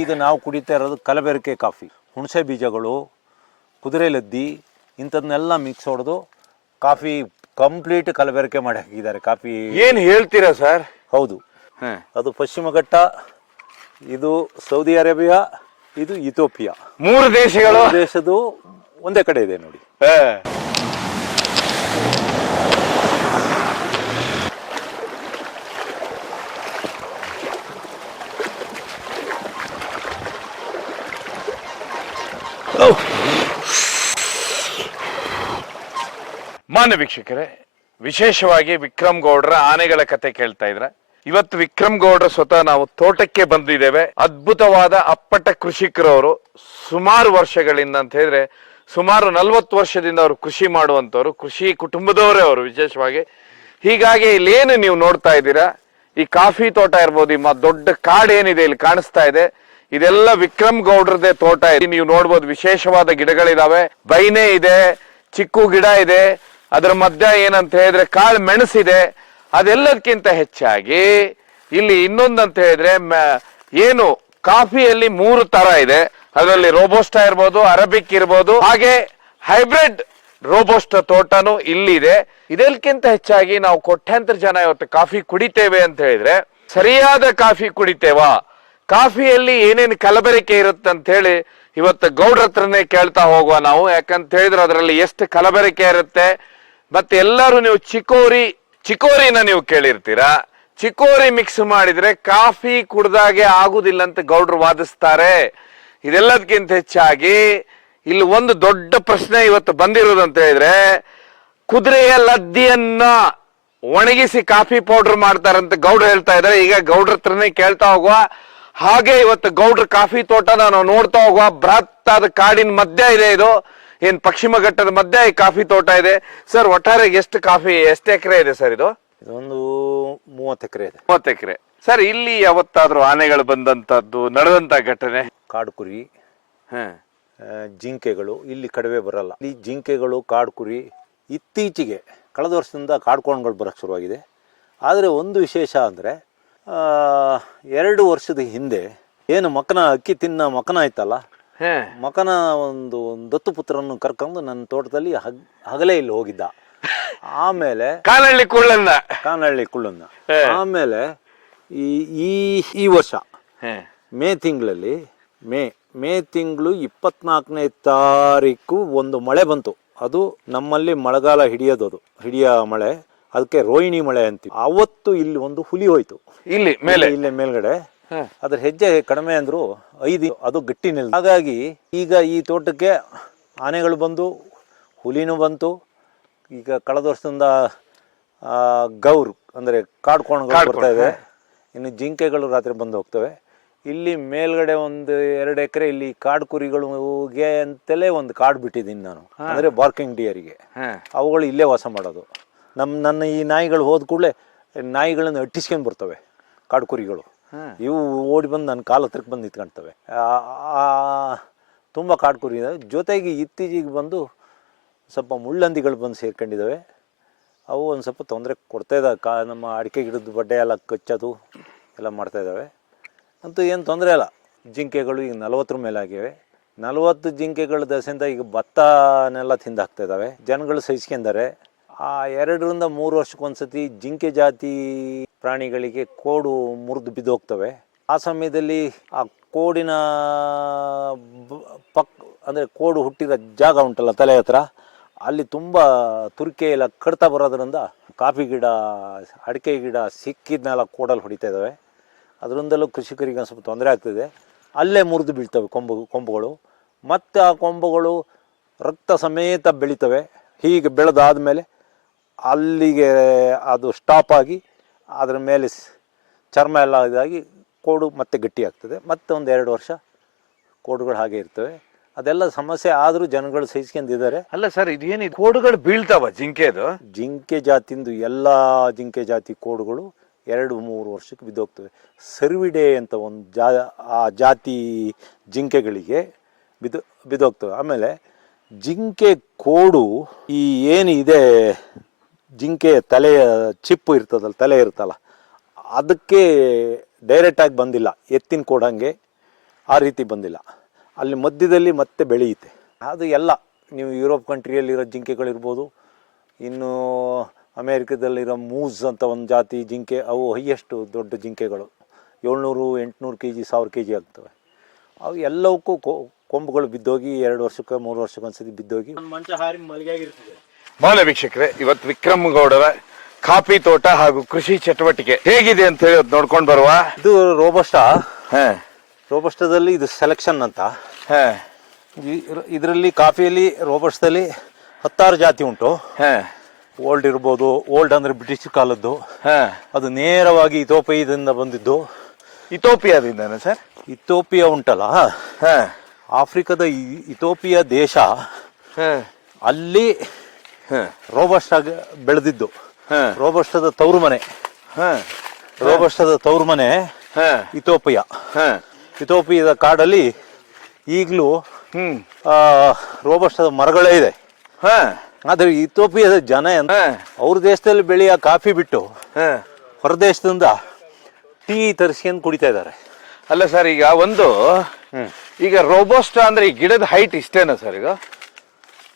ಈಗ ನಾವು ಕುಡಿತಾ ಇರೋದು ಕಲಬೆರಕೆ ಕಾಫಿ. ಹುಣಸೆ ಬೀಜಗಳು ಕುದುರೆ ಲದ್ದಿ ಇಂಥದ್ನೆಲ್ಲ ಮಿಕ್ಸ್ ಹೊಡೆದು ಕಾಫಿ ಕಂಪ್ಲೀಟ್ ಕಲಬೆರಕೆ ಮಾಡಿ ಹಾಕಿದ್ದಾರೆ. ಕಾಫಿ ಏನು ಹೇಳ್ತೀರಾ ಸರ್? ಹೌದು. ಅದು ಪಶ್ಚಿಮ ಘಟ್ಟ ಇದು ಸೌದಿ ಅರೇಬಿಯಾ ಇದು ಇಥೋಪಿಯಾ ಮೂರು ದೇಶಗಳು? ದೇಶದ್ದು ಒಂದೇ ಕಡೆ ಇದೆ ನೋಡಿ. ಮಾನ್ಯ ವೀಕ್ಷಕರೇ, ವಿಶೇಷವಾಗಿ ವಿಕ್ರಮ್ ಗೌಡ್ರ ಆನೆಗಳ ಕತೆ ಕೇಳ್ತಾ ಇದ್ರ. ಇವತ್ತು ವಿಕ್ರಮ್ ಗೌಡ್ರ ಸ್ವತಃ ನಾವು ತೋಟಕ್ಕೆ ಬಂದಿದ್ದೇವೆ. ಅದ್ಭುತವಾದ ಅಪ್ಪಟ ಕೃಷಿಕರವರು ಸುಮಾರು ವರ್ಷಗಳಿಂದ ಅಂತ ಹೇಳಿದ್ರೆ, ಸುಮಾರು ನಲ್ವತ್ತು ವರ್ಷದಿಂದ ಅವರು ಕೃಷಿ ಮಾಡುವಂತವ್ರು ಕೃಷಿ ಕುಟುಂಬದವರೇ ಅವರು ವಿಶೇಷವಾಗಿ. ಹೀಗಾಗಿ ಇಲ್ಲೇನು ನೀವು ನೋಡ್ತಾ ಇದ್ದೀರಾ? ಈ ಕಾಫಿ ತೋಟ ಇರ್ಬೋದು, ಈ ದೊಡ್ಡ ಕಾಡ್ ಏನಿದೆ ಇಲ್ಲಿ ಕಾಣಿಸ್ತಾ ಇದೆ. ಇದೆಲ್ಲ ವಿಕ್ರಮ್ ಗೌಡ್ರದೇ ತೋಟ. ಇದೆ ನೀವು ನೋಡ್ಬೋದು ವಿಶೇಷವಾದ ಗಿಡಗಳಿದಾವೆ. ಬೈನೆ ಇದೆ, ಚಿಕ್ಕು ಗಿಡ ಇದೆ ಅದರ ಮಧ್ಯ ಏನಂತ ಹೇಳಿದ್ರೆ ಕಾಳು ಮೆಣಸಿದೆ, ಅದೆಲ್ಲದಕ್ಕಿಂತ ಹೆಚ್ಚಾಗಿ ಇಲ್ಲಿ ಇನ್ನೊಂದಂತ ಹೇಳಿದ್ರೆ ಏನು ಕಾಫಿಯಲ್ಲಿ ಮೂರು ತರ ಇದೆ. ಅದರಲ್ಲಿ ರೋಬೋಸ್ಟಾ ಇರ್ಬೋದು, ಅರಬಿಕ್ ಇರ್ಬೋದು, ಹಾಗೆ ಹೈಬ್ರಿಡ್ ರೋಬೋಸ್ಟ್ ತೋಟನು ಇಲ್ಲಿದೆ. ಇದಕ್ಕಿಂತ ಹೆಚ್ಚಾಗಿ ನಾವು ಕೊಟ್ಟಂತರ ಜನ ಇವತ್ತು ಕಾಫಿ ಕುಡಿತೇವೆ ಅಂತ ಹೇಳಿದ್ರೆ, ಸರಿಯಾದ ಕಾಫಿ ಕುಡಿತೇವಾ? ಕಾಫಿಯಲ್ಲಿ ಏನೇನು ಕಲಬೆರಕೆ ಇರುತ್ತೆ ಅಂತ ಹೇಳಿ ಇವತ್ತು ಗೌಡ್ರ ಹತ್ರನೇ ಕೇಳ್ತಾ ಹೋಗುವ ನಾವು. ಯಾಕಂತ ಹೇಳಿದ್ರೆ ಅದರಲ್ಲಿ ಎಷ್ಟು ಕಲಬೆರಕೆ ಇರುತ್ತೆ? ಮತ್ತೆ ಎಲ್ಲರೂ ನೀವು ಚಿಕೋರಿ, ಚಿಕೋರಿನ ನೀವು ಕೇಳಿರ್ತೀರಾ? ಚಿಕೋರಿ ಮಿಕ್ಸ್ ಮಾಡಿದ್ರೆ ಕಾಫಿ ಕುಡ್ದಾಗೆ ಆಗುದಿಲ್ಲ ಅಂತ ಗೌಡ್ರು ವಾದಿಸ್ತಾರೆ. ಇದೆಲ್ಲದಕ್ಕಿಂತ ಹೆಚ್ಚಾಗಿ ಇಲ್ಲಿ ಒಂದು ದೊಡ್ಡ ಪ್ರಶ್ನೆ ಇವತ್ತು ಬಂದಿರೋದು ಅಂತ ಹೇಳಿದ್ರೆ, ಕುದುರೆಯ ಲದ್ದಿಯನ್ನ ಒಣಗಿಸಿ ಕಾಫಿ ಪೌಡರ್ ಮಾಡ್ತಾರಂತ ಗೌಡ್ರು ಹೇಳ್ತಾ ಇದಾರೆ ಈಗ ಗೌಡ್ರ ಹತ್ರನೇ ಕೇಳ್ತಾ ಹೋಗುವ ಹಾಗೆ ಇವತ್ತು ಗೌಡ್ರ ಕಾಫಿ ತೋಟನ ನಾವು ನೋಡ್ತಾ ಹೋಗುವ ಬೃಹತ್ತಾದ ಕಾಡಿನ ಮಧ್ಯ ಇದೆ ಇದು. ಏನ್ ಪಶ್ಚಿಮ ಘಟ್ಟದ ಮಧ್ಯೆ ಈ ಕಾಫಿ ತೋಟ ಇದೆ. ಸರ್ ಒಟ್ಟಾರೆ ಎಷ್ಟು ಕಾಫಿ ಎಷ್ಟು ಎಕರೆ ಇದೆ ಸರ್ ಇದು? ಇದೊಂದು ಮೂವತ್ತು ಎಕರೆ ಇದೆ. ಮೂವತ್ತು ಎಕರೆ. ಸರ್ ಇಲ್ಲಿ ಯಾವತ್ತಾದ್ರೂ ಆನೆಗಳು ಬಂದಂತದ್ದು ನಡೆದಂತ ಘಟನೆ? ಕಾಡು ಕುರಿ ಹ್ಮ್ ಆ, ಜಿಂಕೆಗಳು ಇಲ್ಲಿ ಕಡಿಮೆ ಬರಲ್ಲ. ಈ ಜಿಂಕೆಗಳು ಕಾಡು ಕುರಿ ಇತ್ತೀಚೆಗೆ ಕಳೆದ ವರ್ಷದಿಂದ ಕಾಡ್ಕೋಣಗಳು ಬರೋಕ್ಕೆ ಶುರುವಾಗಿದೆ. ಆದರೆ ಒಂದು ವಿಶೇಷ ಅಂದರೆ ಎರಡು ವರ್ಷದ ಹಿಂದೆ ಏನು ಮಕನ ಅಕ್ಕಿ ತಿನ್ನ ಮಕನ ಆಯ್ತಲ್ಲ ಮಕನ ಒಂದು ಒಂದು ದತ್ತು ಪುತ್ರನ್ನು ಕರ್ಕೊಂಡು ನನ್ನ ತೋಟದಲ್ಲಿ ಹಗ್ ಹಗಲೇ ಇಲ್ಲಿ ಹೋಗಿದ್ದ. ಆಮೇಲೆ ಕಾನಹಳ್ಳಿ ಕುಳ್ಳನ್ನ ಕಾನಹಳ್ಳಿ ಕುಳ್ಳನ್ನ ಆಮೇಲೆ ಈ ಈ ಈ ವರ್ಷ ಮೇ ತಿಂಗಳಲ್ಲಿ ಮೇ ಮೇ ತಿಂಗಳು ಇಪ್ಪತ್ನಾಲ್ಕನೇ ತಾರೀಕು ಒಂದು ಮಳೆ ಬಂತು. ಅದು ನಮ್ಮಲ್ಲಿ ಮಳೆಗಾಲ ಹಿಡಿಯೋದು ಅದು ಹಿಡಿಯ ಮಳೆ. ಅದಕ್ಕೆ ರೋಹಿಣಿ ಮಳೆ ಅಂತೀವಿ. ಅವತ್ತು ಇಲ್ಲಿ ಒಂದು ಹುಲಿ ಹೋಯ್ತು. ಇಲ್ಲಿ ಮೇಲೆ. ಇಲ್ಲೇ ಮೇಲ್ಗಡೆ. ಅದ್ರ ಹೆಜ್ಜೆ ಕಡಿಮೆ ಅಂದ್ರು ಐದು ಅದು ಗಟ್ಟಿ ನಿಲ್ಲ ಹಾಗಾಗಿ ಈಗ ಈ ತೋಟಕ್ಕೆ ಆನೆಗಳು ಬಂದು ಹುಲಿನೂ ಬಂತು. ಈಗ ಕಳೆದ ವರ್ಷದಿಂದ ಗೌರ್ ಅಂದರೆ ಕಾಡ್ಕೋಣಗಳು ಕಾಡ್ಕೋಣ, ಬರ್ತಾ ಇದೆ ಇನ್ನು ಜಿಂಕೆಗಳು ರಾತ್ರಿ ಬಂದು ಹೋಗ್ತವೆ. ಇಲ್ಲಿ ಮೇಲ್ಗಡೆ ಒಂದು ಎರಡು ಎಕರೆ ಇಲ್ಲಿ ಕಾಡು ಕುರಿಗಳಿಗೆ ಅಂತಲೇ ಒಂದು ಕಾಡು ಬಿಟ್ಟಿದ್ದೀನಿ ನಾನು. ಅಂದರೆ ಬಾರ್ಕಿಂಗ್ ಡಿಯರಿಗೆ. ಅವುಗಳು ಇಲ್ಲೇ ವಾಸ ಮಾಡೋದು. ನಮ್ಮ ನನ್ನ ಈ ನಾಯಿಗಳು ಹೋದ ಕೂಡಲೇ ನಾಯಿಗಳನ್ನು ಅಟ್ಟಿಸ್ಕೊಂಡು ಬರ್ತವೆ ಕಾಡು ಕುರಿಗಳು. ಇವು ಓಡಿ ಬಂದು ನನ್ನ ಕಾಲು ಹತ್ರಕ್ಕೆ ಬಂದು ನಿಂತ್ಕೊಳ್ತವೆ ತುಂಬ ಕಾಡು ಕುರಿ ಜೊತೆಗೆ ಇತ್ತೀಚೆಗೆ ಬಂದು ಸ್ವಲ್ಪ ಮುಳ್ಳಂದಿಗಳು ಬಂದು ಸೇರ್ಕೊಂಡಿದ್ದಾವೆ. ಅವು ಒಂದು ಸ್ವಲ್ಪ ತೊಂದರೆ ಕೊಡ್ತಾ ಇದ್ದಾವೆ ಕಾ, ನಮ್ಮ ಅಡಿಕೆ ಗಿಡದ ಬಡ್ಡೆ ಎಲ್ಲ ಕಚ್ಚೋದು ಎಲ್ಲ ಮಾಡ್ತಾ ಇದ್ದಾವೆ ಅಂತೂ ಏನು ತೊಂದರೆ ಇಲ್ಲ. ಜಿಂಕೆಗಳು ಈಗ ನಲವತ್ತರ ಮೇಲೆ ಆಗಿವೆ ನಲವತ್ತು ಜಿಂಕೆಗಳ ದಸೆಯಿಂದ ಈಗ ಭತ್ತನೆಲ್ಲ ತಿಂದು ಹಾಕ್ತಾ ಇದ್ದಾವೆ ಜನಗಳು ಸಹಿಸ್ಕೊಂಡಾರೆ ಆ ಎರಡರಿಂದ ಮೂರು ವರ್ಷಕ್ಕೊಂದ್ಸತಿ ಜಿಂಕೆ ಜಾತಿ ಪ್ರಾಣಿಗಳಿಗೆ ಕೋಡು ಮುರಿದು ಬಿದ್ದೋಗ್ತವೆ ಆ ಸಮಯದಲ್ಲಿ ಆ ಕೋಡಿನ ಪಕ್, ಅಂದರೆ ಕೋಡು ಹುಟ್ಟಿದ ಜಾಗ ಉಂಟಲ್ಲ ತಲೆ ಹತ್ರ, ಅಲ್ಲಿ ತುಂಬ ತುರ್ಕೆ ಎಲ್ಲ ಕಡ್ತಾ ಬರೋದ್ರಿಂದ ಕಾಫಿ ಗಿಡ, ಅಡಿಕೆ ಗಿಡ ಸಿಕ್ಕಿದ್ನೆಲ್ಲ ಕೋಡಲ್ಲಿ ಹೊಡಿತಾ ಇದ್ದಾವೆ. ಅದರಿಂದಲೂ ಕೃಷಿಕರಿಗೆ ಸ್ವಲ್ಪ ತೊಂದರೆ ಆಗ್ತಿದೆ. ಅಲ್ಲೇ ಮುರಿದು ಬೀಳ್ತವೆ ಕೊಂಬು, ಕೊಂಬುಗಳು. ಮತ್ತು ಆ ಕೊಂಬುಗಳು ರಕ್ತ ಸಮೇತ ಬೆಳಿತವೆ. ಹೀಗೆ ಬೆಳೆದಾದ್ಮೇಲೆ ಅಲ್ಲಿಗೆ ಅದು ಸ್ಟಾಪ್ ಆಗಿ ಅದರ ಮೇಲೆ ಚರ್ಮ ಎಲ್ಲ ಇದಾಗಿ ಕೋಡು ಮತ್ತೆ ಗಟ್ಟಿ ಆಗ್ತದೆ ಮತ್ತೆ ಒಂದು ಎರಡು ವರ್ಷ ಕೋಡುಗಳು ಹಾಗೆ ಇರ್ತವೆ. ಅದೆಲ್ಲ ಸಮಸ್ಯೆ ಆದರೂ ಜನಗಳು ಸಹಿಸ್ಕೊಂಡಿದ್ದಾರೆ. ಅಲ್ಲ ಸರ್ ಇದೇನು ಕೋಡುಗಳು ಬೀಳ್ತಾವ ಜಿಂಕೆದು? ಜಿಂಕೆ ಜಾತಿಂದು ಎಲ್ಲ ಜಿಂಕೆ ಜಾತಿ ಕೋಡುಗಳು ಎರಡು ಮೂರು ವರ್ಷಕ್ಕೆ ಬಿದ್ದೋಗ್ತವೆ. ಸರ್ವಿಡೆ ಅಂತ ಒಂದು ಜಾ ಆ ಜಾತಿ ಜಿಂಕೆಗಳಿಗೆ ಬಿದ್ದು ಬಿದ್ದೋಗ್ತವೆ. ಆಮೇಲೆ ಜಿಂಕೆ ಕೋಡು ಈ ಏನು ಇದೆ ಜಿಂಕೆ ತಲೆಯ ಚಿಪ್ಪು ಇರ್ತದಲ್ಲ, ತಲೆ ಇರ್ತಲ್ಲ ಅದಕ್ಕೆ ಡೈರೆಕ್ಟಾಗಿ ಬಂದಿಲ್ಲ. ಎತ್ತಿನ ಕೊಡಂಗೆ ಆ ರೀತಿ ಬಂದಿಲ್ಲ. ಅಲ್ಲಿ ಮಧ್ಯದಲ್ಲಿ ಮತ್ತೆ ಬೆಳೆಯುತ್ತೆ. ಅದು ಎಲ್ಲ, ನೀವು ಯುರೋಪ್ ಕಂಟ್ರಿಯಲ್ಲಿರೋ ಜಿಂಕೆಗಳಿರ್ಬೋದು, ಇನ್ನು ಅಮೇರಿಕದಲ್ಲಿರೋ ಮೂಸ್ ಅಂತ ಒಂದು ಜಾತಿ ಜಿಂಕೆ, ಅವು ಹೈಯೆಸ್ಟ್ ದೊಡ್ಡ ಜಿಂಕೆಗಳು. ಏಳ್ನೂರು, ಎಂಟುನೂರು ಕೆ ಜಿ ಸಾವಿರ ಕೆ ಜಿ ಆಗ್ತವೆ. ಅವು ಎಲ್ಲವಕ್ಕೂ ಕೊಂಬುಗಳು ಬಿದ್ದೋಗಿ, ಎರಡು ವರ್ಷಕ್ಕೆ, ಮೂರು ವರ್ಷಕ್ಕೆ ಒಂದ್ಸತಿ ಬಿದ್ದೋಗಿ ಮಂಚ ಹಾರಿ ಮಲಗಿಯಾಗಿರ್ತದೆ. ಮೌಲ್ಯ ವೀಕ್ಷಕರೇ ಇವತ್ತು ವಿಕ್ರಮ್ ಗೌಡರ ಕಾಫಿ ತೋಟ ಹಾಗೂ ಕೃಷಿ ಚಟುವಟಿಕೆ ಹೇಗಿದೆ ಅಂತ ಹೇಳಿ ಇವತ್ತು ನೋಡ್ಕೊಂಡು ಬರುವ? ಇದು ರೋಬಸ್ಟಾ ಹ, ರೋಬಸ್ಟದಲ್ಲಿ ಇದು ಸೆಲೆಕ್ಷನ್ ಅಂತ. ಹ, ಇದರಲ್ಲಿ ಕಾಫಿಯಲ್ಲಿ ರೋಬಸ್ಟದಲ್ಲಿ ಹತ್ತಾರು ಜಾತಿ ಉಂಟು. ಹ, ಓಲ್ಡ್ ಇರ್ಬೋದು ಓಲ್ಡ್ ಅಂದ್ರೆ ಬ್ರಿಟಿಷ್ ಕಾಲದ್ದು. ಹ. ಅದು ನೇರವಾಗಿ ಇಥೋಪಿಯದಿಂದ ಬಂದಿದ್ದು. ಇಥೋಪಿಯಾದಿಂದನಾ ಸರ್? ಇಥೋಪಿಯಾ ಉಂಟಲ್ಲ? ಹ, ಆಫ್ರಿಕಾದ ಈ- ಇಥೋಪಿಯಾ ದೇಶ. ಹ, ಅಲ್ಲಿ ಹ, ಆಗಿ ಬೆಳೆದಿದ್ದು. ರೋಬಸ್ಟದ ತವರು ಮನೆ ರೋಬಸ್ಟದ ತವರು ಮನೆ ಇಥೋಪಿಯ. ಇಥೋಪಿಯದ ಕಾಡಲ್ಲಿ ಈಗಲೂ ರೋಬಸ್ಟದ ಮರಗಳೇ ಇದೆ. ಆದ್ರೆ ಇಥೋಪಿಯದ ಜನ ಅವ್ರ ದೇಶದಲ್ಲಿ ಬೆಳೆಯೋ ಕಾಫಿ ಬಿಟ್ಟು ಹೊರ ಹೊರದೇಶದಿಂದ ಟೀ ತರಿಸ್ಕೊಂಡು ಕುಡಿತಾ ಇದ್ದಾರೆ. ಅಲ್ಲ ಸರ್ ಈಗ ಒಂದು. ಈಗ ರೋಬೋಸ್ಟ್ ಅಂದ್ರೆ ಈ ಗಿಡದ ಹೈಟ್ ಇಷ್ಟೇನಾ ಸರ್ ಈಗ?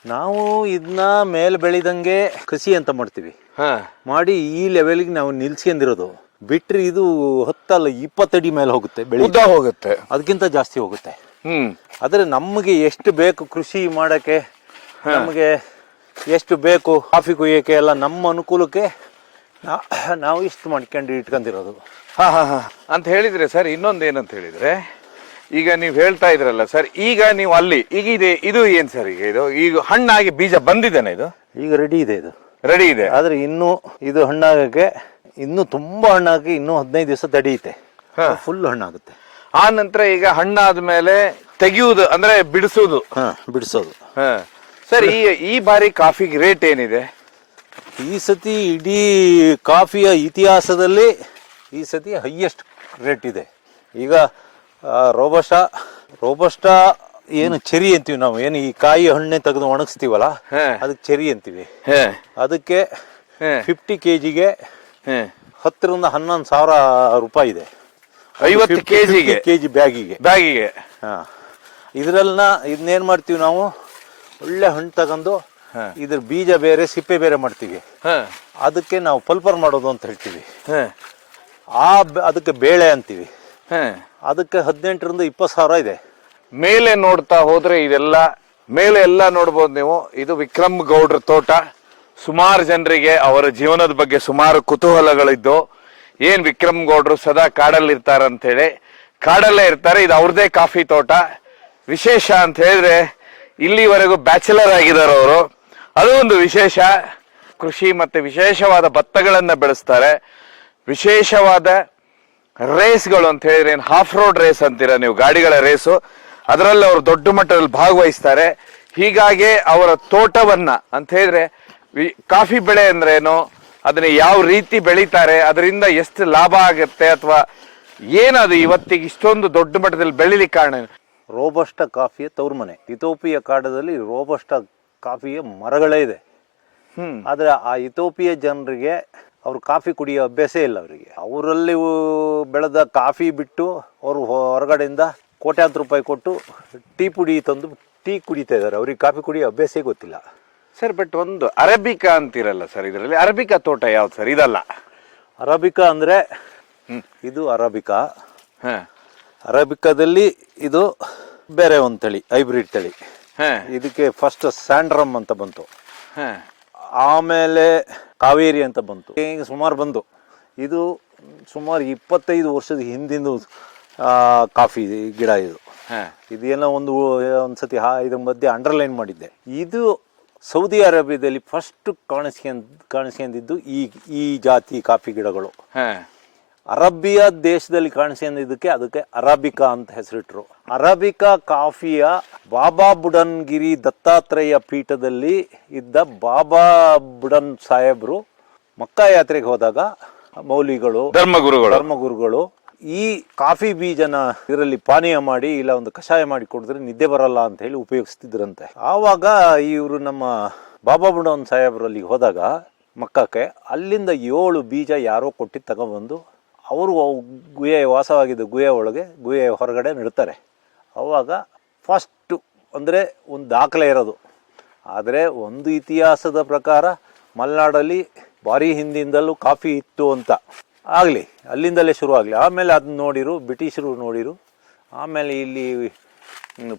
ನಾವು ಇದನ್ನ ಮೇಲೆ ಬೆಳೆದಂಗೆ ಕೃಷಿ ಅಂತ ಮಾಡ್ತೀವಿ. ಹಾ. ಮಾಡಿ ಈ ಲೆವೆಲ್ಗೆ ನಾವು ನಿಲ್ಸ್ಕೊಂಡಿರೋದು ಬಿಟ್ರಿ ಇದು ಹತ್ತಲ್ಲ ಇಪ್ಪತ್ತಡಿ ಮೇಲೆ ಹೋಗುತ್ತೆ ಬೆಳೆ. ಉದ್ದ ಹೋಗುತ್ತೆ. ಅದಕ್ಕಿಂತ ಜಾಸ್ತಿ ಹೋಗುತ್ತೆ. ಹ್ಮ್. ಆದರೆ ನಮಗೆ ಎಷ್ಟು ಬೇಕು ಕೃಷಿ ಮಾಡೋಕ್ಕೆ ನಮಗೆ ಎಷ್ಟು ಬೇಕು ಕಾಫಿ ಕುಯ್ಯೋಕ್ಕೆ ಎಲ್ಲ ನಮ್ಮ ಅನುಕೂಲಕ್ಕೆ ನಾ- ನಾವು ಇಷ್ಟು ಮಾಡ್ಕೊಂಡು ಇಟ್ಕೊಂಡಿರೋದು ಹಾ ಹಾ ಹಾ. ಅಂತ ಹೇಳಿದ್ರೆ ಸರ್ ಇನ್ನೊಂದು ಏನಂತ ಹೇಳಿದ್ರೆ ಈಗ ನೀವು ಹೇಳ್ತಾ ಇದ್ರಲ್ಲ ಸರ್ ಈಗ ನೀವು ಅಲ್ಲಿ ಈಗ ಇದೆ ಇದು ಏನ್ ಸರ್ ಈಗ ಇದು? ಈಗ ಹಣ್ಣಾಗಿ ಬೀಜ ಬಂದಿದ್ದೇನೆ ಇದು? ಈಗ ರೆಡಿ ಇದೆ ಇದು. ರೆಡಿ ಇದೆ. ಆದರೆ ಇನ್ನೂ ಇದು ಹಣ್ಣಾಗಕ್ಕೆ ಇನ್ನೂ ತುಂಬ ಹಣ್ಣಾಗಿ ಇನ್ನೂ ಹದಿನೈದು ದಿವಸ ತಡೆಯುತ್ತೆ ಹಾ. ಫುಲ್ ಹಣ್ಣಾಗುತ್ತೆ. ಆ ನಂತರ ಈಗ ಹಣ್ಣಾದ ಮೇಲೆ ತೆಗೆಯುವುದು ಅಂದ್ರೆ ಬಿಡಿಸೋದು ಹಾ ಬಿಡಿಸೋದು. ಹಾಂ. ಸರ್ ಈ ಈ ಬಾರಿ ಕಾಫಿಗೆ ರೇಟ್ ಏನಿದೆ? ಈ ಸತಿ ಇಡೀ ಕಾಫಿಯ ಇತಿಹಾಸದಲ್ಲಿ ಈ ಸತಿ ಹೈಯೆಸ್ಟ್ ರೇಟ್ ಇದೆ. ಈಗ ರೋಬಸ್ಟ ರೋಬಸ್ಟ ಏನು ಚೆರಿ ಅಂತೀವಿ ನಾವು. ಏನು ಈ ಕಾಯಿ ಹಣ್ಣೆ ತೆಗೆದು ಒಣಗಿಸ್ತೀವಲ್ಲ. ಅದಕ್ಕೆ ಚೆರಿ ಅಂತೀವಿ. ಹ, ಅದಕ್ಕೆ ಫಿಫ್ಟಿ ಕೆ ಜಿಗೆ. ಹತ್ತರಿಂದ ಹನ್ನೊಂದು ಸಾವಿರ ರೂಪಾಯಿ ಇದೆ. ಐವತ್ತು ಕೆಜಿಗೆ? ಕೆ ಜಿ ಬ್ಯಾಗಿಗೆ. ಬ್ಯಾಗಿಗೆ? ಹಾಂ. ಇದ್ರಲ್ಲಿನ ಇದನ್ನೇನು ಮಾಡ್ತೀವಿ ನಾವು? ಒಳ್ಳೆ ಹಣ್ಣು ತಗೊಂಡು. ಇದ್ರ ಬೀಜ ಬೇರೆ ಸಿಪ್ಪೆ ಬೇರೆ ಮಾಡ್ತೀವಿ. ಅದಕ್ಕೆ ನಾವು ಪಲ್ಪರ್ ಮಾಡೋದು ಅಂತ ಹೇಳ್ತೀವಿ. ಹ, ಆ ಅದಕ್ಕೆ ಬೇಳೆ ಅಂತೀವಿ. ಹ. ಅದಕ್ಕೆ ಹದಿನೆಂಟರಿಂದ ಇಪ್ಪತ್ತು ಸಾವಿರ ಇದೆ. ಮೇಲೆ ನೋಡ್ತಾ ಹೋದರೆ ಇದೆಲ್ಲ, ಮೇಲೆ ಎಲ್ಲ ನೋಡ್ಬೋದು ನೀವು. ಇದು ವಿಕ್ರಮ್ ಗೌಡ್ರ ತೋಟ. ಸುಮಾರು ಜನರಿಗೆ ಅವರ ಜೀವನದ ಬಗ್ಗೆ ಸುಮಾರು ಕುತೂಹಲಗಳಿದ್ದು, ಏನು ವಿಕ್ರಮ್ ಗೌಡ್ರು ಸದಾ ಕಾಡಲ್ಲಿ ಇರ್ತಾರೆ ಅಂತ ಹೇಳಿ. ಕಾಡಲ್ಲೇ ಇರ್ತಾರೆ, ಇದು ಅವ್ರದೇ ಕಾಫಿ ತೋಟ. ವಿಶೇಷ ಅಂತ ಹೇಳಿದ್ರೆ, ಇಲ್ಲಿವರೆಗೂ ಬ್ಯಾಚುಲರ್ ಆಗಿದ್ದಾರೆ ಅವರು. ಅದು ಒಂದು ವಿಶೇಷ. ಕೃಷಿ ಮತ್ತೆ ವಿಶೇಷವಾದ ಭತ್ತಗಳನ್ನು ಬೆಳೆಸ್ತಾರೆ. ವಿಶೇಷವಾದ ರೇಸ್ಗಳು ಅಂತ ಹೇಳಿದ್ರೆ ಏನು ಹಾಫ್ ರೋಡ್ ರೇಸ್ ಅಂತೀರಾ ನೀವು ಗಾಡಿಗಳ ರೇಸು ಅದರಲ್ಲಿ ಅವರು ದೊಡ್ಡ ಮಟ್ಟದಲ್ಲಿ ಭಾಗವಹಿಸ್ತಾರೆ. ಹೀಗಾಗಿ ಅವರ ತೋಟವನ್ನ ಅಂತ ಹೇಳಿದ್ರೆ ಕಾಫಿ ಬೆಳೆ ಅಂದ್ರೇನು? ಅದನ್ನ ಯಾವ ರೀತಿ ಬೆಳೀತಾರೆ? ಅದರಿಂದ ಎಷ್ಟು ಲಾಭ ಆಗುತ್ತೆ? ಅಥವಾ ಏನದು ಇವತ್ತಿಗೆ ಇಷ್ಟೊಂದು ದೊಡ್ಡ ಮಟ್ಟದಲ್ಲಿ ಬೆಳಿಲಿಕ್ಕೆ ಕಾರಣ ಏನು? ರೋಬಸ್ಟ ಕಾಫಿಯ ತವ್ರ ಮನೆ ಇಥೋಪಿಯ ಕಾಡದಲ್ಲಿ ರೋಬಸ್ಟ ಕಾಫಿಯ ಮರಗಳೇ ಇದೆ. ಆದರೆ ಆ ಇಥೋಪಿಯ ಜನರಿಗೆ ಅವ್ರು ಕಾಫಿ ಕುಡಿಯೋ ಅಭ್ಯಾಸ ಇಲ್ಲ ಅವರಿಗೆ. ಅವರಲ್ಲಿ ಬೆಳೆದ ಕಾಫಿ ಬಿಟ್ಟು ಅವರು ಹೊರಗಡೆಯಿಂದ ಕೋಟ್ಯಾಂತರ ರೂಪಾಯಿ ಕೊಟ್ಟು ಟೀ ಪುಡಿ ತಂದು ಟೀ ಕುಡಿತಾ ಇದ್ದಾರೆ. ಅವ್ರಿಗೆ ಕಾಫಿ ಕುಡಿಯೋ ಅಭ್ಯಾಸ ಗೊತ್ತಿಲ್ಲ. ಸರ್ ಬಟ್ ಒಂದು ಅರಬಿಕಾ ಅಂತಿರಲ್ಲ ಸರ್ ಇದರಲ್ಲಿ? ಅರಬಿಕಾ ತೋಟ ಯಾವ್ದು ಸರ್? ಇದಲ್ಲ? ಅರಬಿಕಾ ಅಂದರೆ ಇದು ಅರಬಿಕಾ. ಹ. ಅರಬಿಕಾದಲ್ಲಿ ಇದು ಬೇರೆ ಒಂದು ತಳಿ ಹೈಬ್ರಿಡ್ ತಳಿ. ಹಾಂ. ಇದಕ್ಕೆ ಫಸ್ಟ್ ಸ್ಯಾಂಡ್ರಮ್ ಅಂತ ಬಂತು. ಹ. ಆಮೇಲೆ ಕಾವೇರಿ ಅಂತ ಬಂತು. ಈಗ ಸುಮಾರು ಬಂದು. ಇದು ಸುಮಾರು ಇಪ್ಪತ್ತೈದು ವರ್ಷದ ಹಿಂದಿಂದು ಕಾಫಿ ಗಿಡ ಇದು. ಹ. ಇದೇನೋ ಒಂದು ಒಂದ್ಸತಿ ಹಾ ಇದ್ರ ಮಧ್ಯೆ ಅಂಡರ್ಲೈನ್ ಮಾಡಿದ್ದೆ. ಇದು ಸೌದಿ ಅರೇಬಿಯಾದಲ್ಲಿ ಫಸ್ಟ್ ಕಾಣಿಸ್ಕೊಂಡ್ ಕಾಣಿಸ್ಕೊಂಡಿದ್ದು ಈ ಈ ಜಾತಿ ಕಾಫಿ ಗಿಡಗಳು. ಹ. ಅರಬಿಯಾ ದೇಶದಲ್ಲಿ ಕಾಣಿಸ್ಕೊಂಡಿದ್ದಕ್ಕೆ ಅದಕ್ಕೆ ಅರಾಬಿಕಾ ಅಂತ ಹೆಸರಿಟ್ರು. ಅರಾಬಿಕಾ ಕಾಫಿಯ ಬಾಬಾ ಬುಡನ್ಗಿರಿ ದತ್ತಾತ್ರೇಯ ಪೀಠದಲ್ಲಿ ಇದ್ದ ಬಾಬಾ ಬುಡನ್ ಸಾಹೇಬ್ರು ಮಕ್ಕಾ ಯಾತ್ರೆಗೆ ಹೋದಾಗ ಮೌಲಿಗಳು ಧರ್ಮಗುರುಗಳು. ಧರ್ಮಗುರುಗಳು ಈ ಕಾಫಿ ಬೀಜನ ಇದರಲ್ಲಿ ಪಾನೀಯ ಮಾಡಿ ಇಲ್ಲ ಒಂದು ಕಷಾಯ ಮಾಡಿ ಕೊಡಿದ್ರೆ ನಿದ್ದೆ ಬರಲ್ಲ ಅಂತ ಹೇಳಿ ಉಪಯೋಗಿಸ್ತಿದ್ರಂತೆ. ಆವಾಗ ಇವರು ನಮ್ಮ ಬಾಬಾ ಬುಡನ್ ಸಾಹೇಬ್ರಲ್ಲಿ ಹೋದಾಗ ಮಕ್ಕಕ್ಕೆ ಅಲ್ಲಿಂದ ಏಳು ಬೀಜ ಯಾರೋ ಕೊಟ್ಟು ತಗೊಂಬಂದು ಅವರು ಗುಹೆ ವಾಸವಾಗಿದ್ದ ಗುಹೆ ಒಳಗೆ, ಗುಹೆ ಹೊರಗಡೆ ನೆಡ್ತಾರೆ. ಅವಾಗ ಫಸ್ಟು ಅಂದರೆ ಒಂದು ದಾಖಲೆ ಇರೋದು. ಆದರೆ ಒಂದು ಇತಿಹಾಸದ ಪ್ರಕಾರ ಮಲೆನಾಡಲ್ಲಿ ಭಾರಿ ಹಿಂದಿಂದಲೂ ಕಾಫಿ ಇತ್ತು ಅಂತ. ಆಗಲಿ, ಅಲ್ಲಿಂದಲೇ ಶುರು ಆಗಲಿ. ಆಮೇಲೆ ಅದನ್ನ ನೋಡಿರು, ಬ್ರಿಟಿಷರು ನೋಡಿರು. ಆಮೇಲೆ ಇಲ್ಲಿ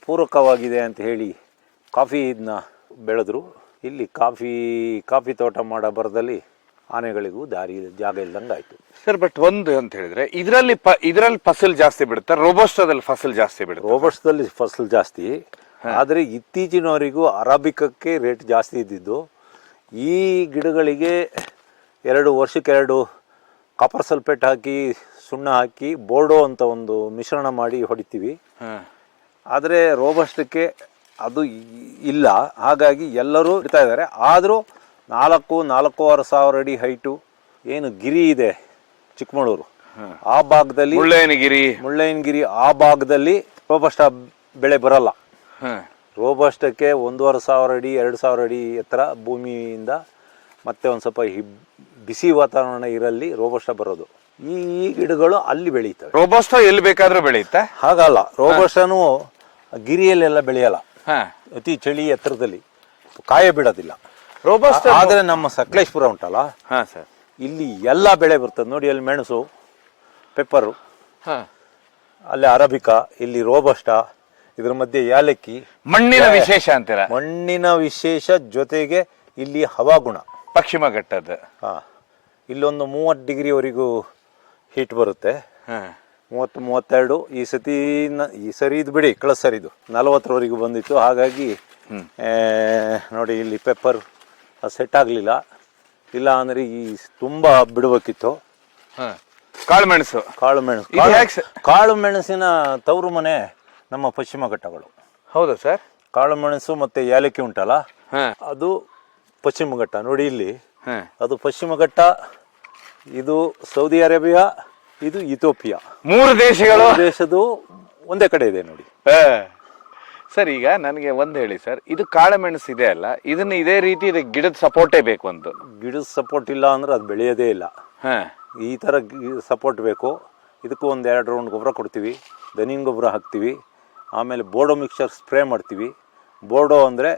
ಪೂರಕವಾಗಿದೆ ಅಂತ ಹೇಳಿ ಕಾಫಿ ಇದನ್ನ ಬೆಳೆದ್ರು. ಇಲ್ಲಿ ಕಾಫಿ ಕಾಫಿ ತೋಟ ಮಾಡೋ ಬರದಲ್ಲಿ ಆನೆಗಳಿಗೂ ದಾರಿ ಜಾಗ ಇಲ್ದಂಗೆ ಆಯಿತು ಸರ್ ಬಟ್ ಒಂದು ಅಂತ ಹೇಳಿದ್ರೆ ಇದರಲ್ಲಿ ಪ ಇದರಲ್ಲಿ ಫಸಲ್ ಜಾಸ್ತಿ ಬಿಡುತ್ತೆ? ರೋಬೋಸ್ಟದಲ್ಲಿ ಫಸಲ್ ಜಾಸ್ತಿ ಬಿಡುತ್ತೆ? ರೋಬೋಸ್ಟದಲ್ಲಿ ಫಸಲು ಜಾಸ್ತಿ. ಆದರೆ ಇತ್ತೀಚಿನವರಿಗೂ ಅರಾಬಿಕಕ್ಕೆ ರೇಟ್ ಜಾಸ್ತಿ ಇದ್ದಿದ್ದು. ಈ ಗಿಡಗಳಿಗೆ ಎರಡು ವರ್ಷಕ್ಕೆ ಎರಡು ಕಾಪರ್ ಸಲ್ಫೇಟ್ ಹಾಕಿ ಸುಣ್ಣ ಹಾಕಿ ಬೋರ್ಡೋ ಅಂತ ಒಂದು ಮಿಶ್ರಣ ಮಾಡಿ ಹೊಡಿತೀವಿ. ಆದರೆ ರೋಬಸ್ಟಕ್ಕೆ ಅದು ಇಲ್ಲ. ಹಾಗಾಗಿ ಎಲ್ಲರೂ ಇಡ್ತಾ ಇದ್ದಾರೆ. ಆದರೂ ನಾಲ್ಕು ನಾಲ್ಕೂವರೆ ಸಾವಿರ ಅಡಿ ಹೈಟು ಏನು ಗಿರಿ ಇದೆ ಚಿಕ್ಕಮಗಳೂರು. ಆ ಭಾಗದಲ್ಲಿ ಮುಳ್ಳಯ್ಯನಗಿರಿ ಮುಳ್ಳಯ್ಯನಗಿರಿ ಆ ಭಾಗದಲ್ಲಿ ರೋಬಸ್ಟ ಬೆಳೆ ಬರಲ್ಲ. ರೋಬಷ್ಟಕ್ಕೆ ರೋಬಸ್ಟಕ್ಕೆ ಒಂದೂವರೆ ಸಾವಿರ ಅಡಿ ಎರಡು ಸಾವಿರ ಅಡಿ ಎತ್ತರ ಭೂಮಿಯಿಂದ ಮತ್ತೆ ಒಂದು ಸ್ವಲ್ಪ ಬಿಸಿ ವಾತಾವರಣ ಇರಲ್ಲಿ ರೋಬಸ್ಟ ಬರೋದು. ಈ ಈ ಗಿಡಗಳು ಅಲ್ಲಿ ಬೆಳೀತವೆ. ರೋಬಸ್ಟ ಎಲ್ಲಿ ಬೇಕಾದ್ರೂ ಬೆಳೆಯುತ್ತೆ ಹಾಗಲ್ಲ. ರೋಬಸ್ಟನು ಗಿರಿಯಲ್ಲೆಲ್ಲ ಬೆಳೆಯಲ್ಲ. ಅತಿ ಚಳಿ ಎತ್ತರದಲ್ಲಿ. ಕಾಯ ಬಿಡೋದಿಲ್ಲ ರೋಬೋಸ್ಟೋ ಆದರೆ ನಮ್ಮ ಸಕಲೇಶ್ಪುರ ಉಂಟಲ್ಲ? ಹಾಂ ಸರ್ ಇಲ್ಲಿ ಎಲ್ಲ ಬೆಳೆ ಬರ್ತದೆ. ನೋಡಿ ಅಲ್ಲಿ ಮೆಣಸು ಪೆಪ್ಪರು ಹಾಂ. ಅಲ್ಲಿ ಅರಬಿಕಾ ಇಲ್ಲಿ ರೋಬಸ್ಟ ಇದ್ರ ಮಧ್ಯೆ ಯಾಲಕ್ಕಿ ಮಣ್ಣಿನ ವಿಶೇಷ ಅಂತೀರ? ಮಣ್ಣಿನ ವಿಶೇಷ ಜೊತೆಗೆ ಇಲ್ಲಿ ಹವಾಗುಣ. ಪಶ್ಚಿಮ ಘಟ್ಟದ ಹಾಂ. ಇಲ್ಲೊಂದು ಮೂವತ್ತು ಡಿಗ್ರಿವರೆಗೂ ಹೀಟ್ ಬರುತ್ತೆ. ಹಾಂ. ಮೂವತ್ತು ಮೂವತ್ತೆರಡು ಈ ಸತಿ ಈ ಸರಿ ಇದು ಬಿಡಿ ಕಳಸರಿದು. ಸರಿದು ನಲವತ್ತರವರೆಗೂ ಬಂದಿತ್ತು. ಹಾಗಾಗಿ ನೋಡಿ ಇಲ್ಲಿ ಪೆಪ್ಪರ್ ಸೆಟ್ ಆಗಲಿಲ್ಲ. ಇಲ್ಲ ಅಂದರೆ ಈ ತುಂಬ ಬಿಡಬೇಕಿತ್ತು ಹಾಂ. ಕಾಳುಮೆಣಸು. ಕಾಳು ಮೆಣಸು ಇದು ಕಾಳು- ಯಾಕೆ ಸ- ಕಾಳು ಮೆಣಸಿನ ತವರು ಮನೆ ನಮ್ಮ ಪಶ್ಚಿಮ ಘಟ್ಟಗಳು. ಹೌದಾ ಸರ್? ಕಾಳು ಮೆಣಸು ಮತ್ತು ಏಲಕ್ಕಿ ಉಂಟಲ್ಲ? ಹಾಂ. ಅದು ಪಶ್ಚಿಮ ಘಟ್ಟ. ನೋಡಿ ಇಲ್ಲಿ. ಹಾಂ. ಅದು ಪಶ್ಚಿಮ ಘಟ್ಟ ಇದು ಸೌದಿ ಅರೇಬಿಯಾ ಇದು ಇಥೋಪಿಯಾ ಮೂರು ದೇಶಗಳು. ದೇಶದ್ದು ಒಂದೇ ಕಡೆ ಇದೆ ನೋಡಿ. ಸರ್ ಈಗ ನನಗೆ ಒಂದು ಹೇಳಿ ಸರ್ ಇದು ಕಾಳುಮೆಣಸು ಇದೆ ಅಲ್ಲ ಇದನ್ನ ಇದೇ ರೀತಿ ಇದೆ ಗಿಡದ ಸಪೋರ್ಟೇ ಬೇಕು ಒಂದು ಗಿಡದ ಸಪೋರ್ಟ್ ಇಲ್ಲ ಅಂದ್ರೆ ಅದು ಬೆಳೆಯೋದೇ ಇಲ್ಲ. ಹಾಂ. ಈ ಥರ ಸಪೋರ್ಟ್ ಬೇಕು. ಇದಕ್ಕೂ ಒಂದು ಎರಡು ರೌಂಡ್ ಗೊಬ್ಬರ ಕೊಡ್ತೀವಿ ದನಿನ ಗೊಬ್ಬರ ಹಾಕ್ತೀವಿ ಆಮೇಲೆ ಬೋರ್ಡೋ ಮಿಕ್ಸ್ಚರ್ ಸ್ಪ್ರೇ ಮಾಡ್ತೀವಿ. ಬೋರ್ಡೋ ಅಂದರೆ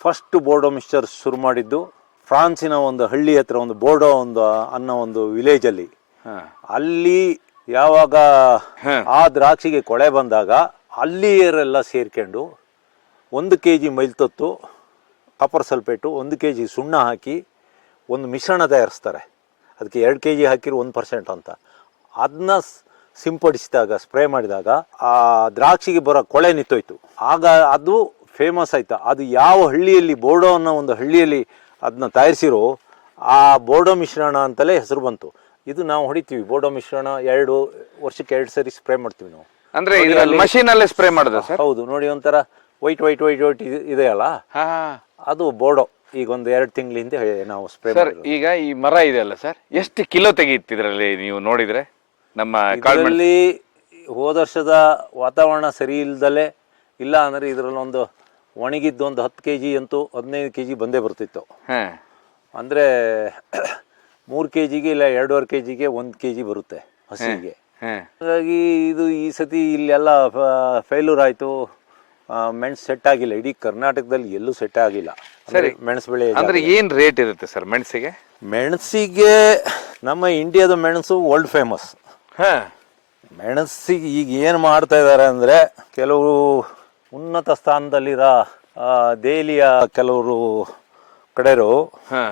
ಫಸ್ಟ್ ಬೋರ್ಡೋ ಮಿಕ್ಸ್ಚರ್ ಶುರು ಮಾಡಿದ್ದು ಫ್ರಾನ್ಸಿನ ಒಂದು ಹಳ್ಳಿ ಹತ್ರ ಒಂದು ಬೋರ್ಡೋ ಒಂದು ಅನ್ನೋ ಒಂದು ವಿಲೇಜಲ್ಲಿ ಹಾಂ. ಅಲ್ಲಿ ಯಾವಾಗ. ಆ ದ್ರಾಕ್ಷಿಗೆ ಕೊಳೆ ಬಂದಾಗ ಅಲ್ಲಿಯರೆಲ್ಲ ಸೇರ್ಕೊಂಡು ಒಂದು ಕೆ ಜಿ ಮೈಲ್ತೊತ್ತು ಕಾಪರ್ ಸಲ್ಪೇಟು ಒಂದು ಕೆ ಜಿ ಸುಣ್ಣ ಹಾಕಿ ಒಂದು ಮಿಶ್ರಣ ತಯಾರಿಸ್ತಾರೆ. ಅದಕ್ಕೆ ಎರಡು ಕೆ ಜಿ ಹಾಕಿರೋ ಒಂದು ಪರ್ಸೆಂಟ್ ಅಂತ. ಅದನ್ನ ಸಿಂಪಡಿಸಿದಾಗ ಸ್ಪ್ರೇ ಮಾಡಿದಾಗ ಆ ದ್ರಾಕ್ಷಿಗೆ ಬರೋ ಕೊಳೆ ನಿಂತೋಯ್ತು. ಆಗ ಅದು ಫೇಮಸ್ ಆಯ್ತು. ಅದು ಯಾವ ಹಳ್ಳಿಯಲ್ಲಿ ಬೋರ್ಡೋ ಅನ್ನೋ ಒಂದು ಹಳ್ಳಿಯಲ್ಲಿ ಅದನ್ನ ತಯಾರಿಸಿರೋ ಆ ಬೋರ್ಡೋ ಮಿಶ್ರಣ ಅಂತಲೇ ಹೆಸರು ಬಂತು. ಇದು ನಾವು ಹೊಡಿತೀವಿ. ಬೋರ್ಡೋ ಮಿಶ್ರಣ ಎರಡು ವರ್ಷಕ್ಕೆ ಎರಡು ಸರಿ ಸ್ಪ್ರೇ ಮಾಡ್ತೀವಿ ನಾವು. ಅಂದ್ರೆ ಮಷೀನ್ ಅಲ್ಲೇ ಸ್ಪ್ರೇ ಮಾಡಿದ್ರೆ ಹೌದು. ನೋಡಿ ಒಂಥರ ವೈಟ್ ವೈಟ್ ವೈಟ್ ವೈಟ್ ಇದೆಯಲ್ಲ? ಹಾ ಅದು ಬೋರ್ಡೋ ಈಗ ಒಂದು ಎರಡು ತಿಂಗಳಿಂದ ನಾವು ಸ್ಪ್ರೇ ಸರ್ ಈಗ ಈ ಮರ ಇದೆಯಲ್ಲ ಸರ್ ಎಷ್ಟು ಕಿಲೋ ತೆಗೆಯುತ್ತಿದ್ರಲ್ಲಿ ಇದರಲ್ಲಿ ನೀವು ನೋಡಿದ್ರೆ? ನಮ್ಮ ಕಾಳಲ್ಲಿ ಹೋದ ವರ್ಷದ ವಾತಾವರಣ ಸರಿ ಇಲ್ದಲೆ ಇಲ್ಲ ಅಂದರೆ ಇದರಲ್ಲಿ ಒಂದು ಒಣಗಿದ್ದು ಒಂದು ಹತ್ತು ಕೆ ಜಿ ಅಂತೂ ಹದಿನೈದು ಕೆ ಜಿ ಬಂದೇ ಬರ್ತಿತ್ತು. ಹಾ. ಅಂದರೆ ಮೂರು ಕೆ ಜಿಗೆ ಇಲ್ಲ ಎರಡೂವರೆ ಕೆ ಜಿಗೆ ಒಂದು ಕೆ ಜಿ ಬರುತ್ತೆ ಹಸಿಗೆ ಹಾಗಾಗಿ ಇದು ಈ ಸತಿ ಇಲ್ಲೆಲ್ಲ ಫೇಲ್ಯೂರ್ ಆಯಿತು. ಮೆಣಸು ಸೆಟ್ ಆಗಿಲ್ಲ. ಇಡೀ ಕರ್ನಾಟಕದಲ್ಲಿ ಎಲ್ಲೂ ಸೆಟ್ ಆಗಿಲ್ಲ. ಸರಿ. ಮೆಣಸು ಬೆಳೆ ಅಂದ್ರೆ ಏನ್ ರೇಟ್ ಇರುತ್ತೆ ಸರ್ ಮೆಣಸಿಗೆ? ಮೆಣಸಿಗೆ ನಮ್ಮ ಇಂಡಿಯಾದ ಮೆಣಸು ವರ್ಲ್ಡ್ ಫೇಮಸ್ ಹಾ. ಮೆಣಸಿಗೆ ಈಗ ಏನು ಮಾಡ್ತಾ ಇದ್ದಾರೆ ಅಂದರೆ ಕೆಲವರು ಉನ್ನತ ಸ್ಥಾನದಲ್ಲಿರೋ ದೆಹಲಿಯ ಕೆಲವರು ಕಡೆರು ಹಾ.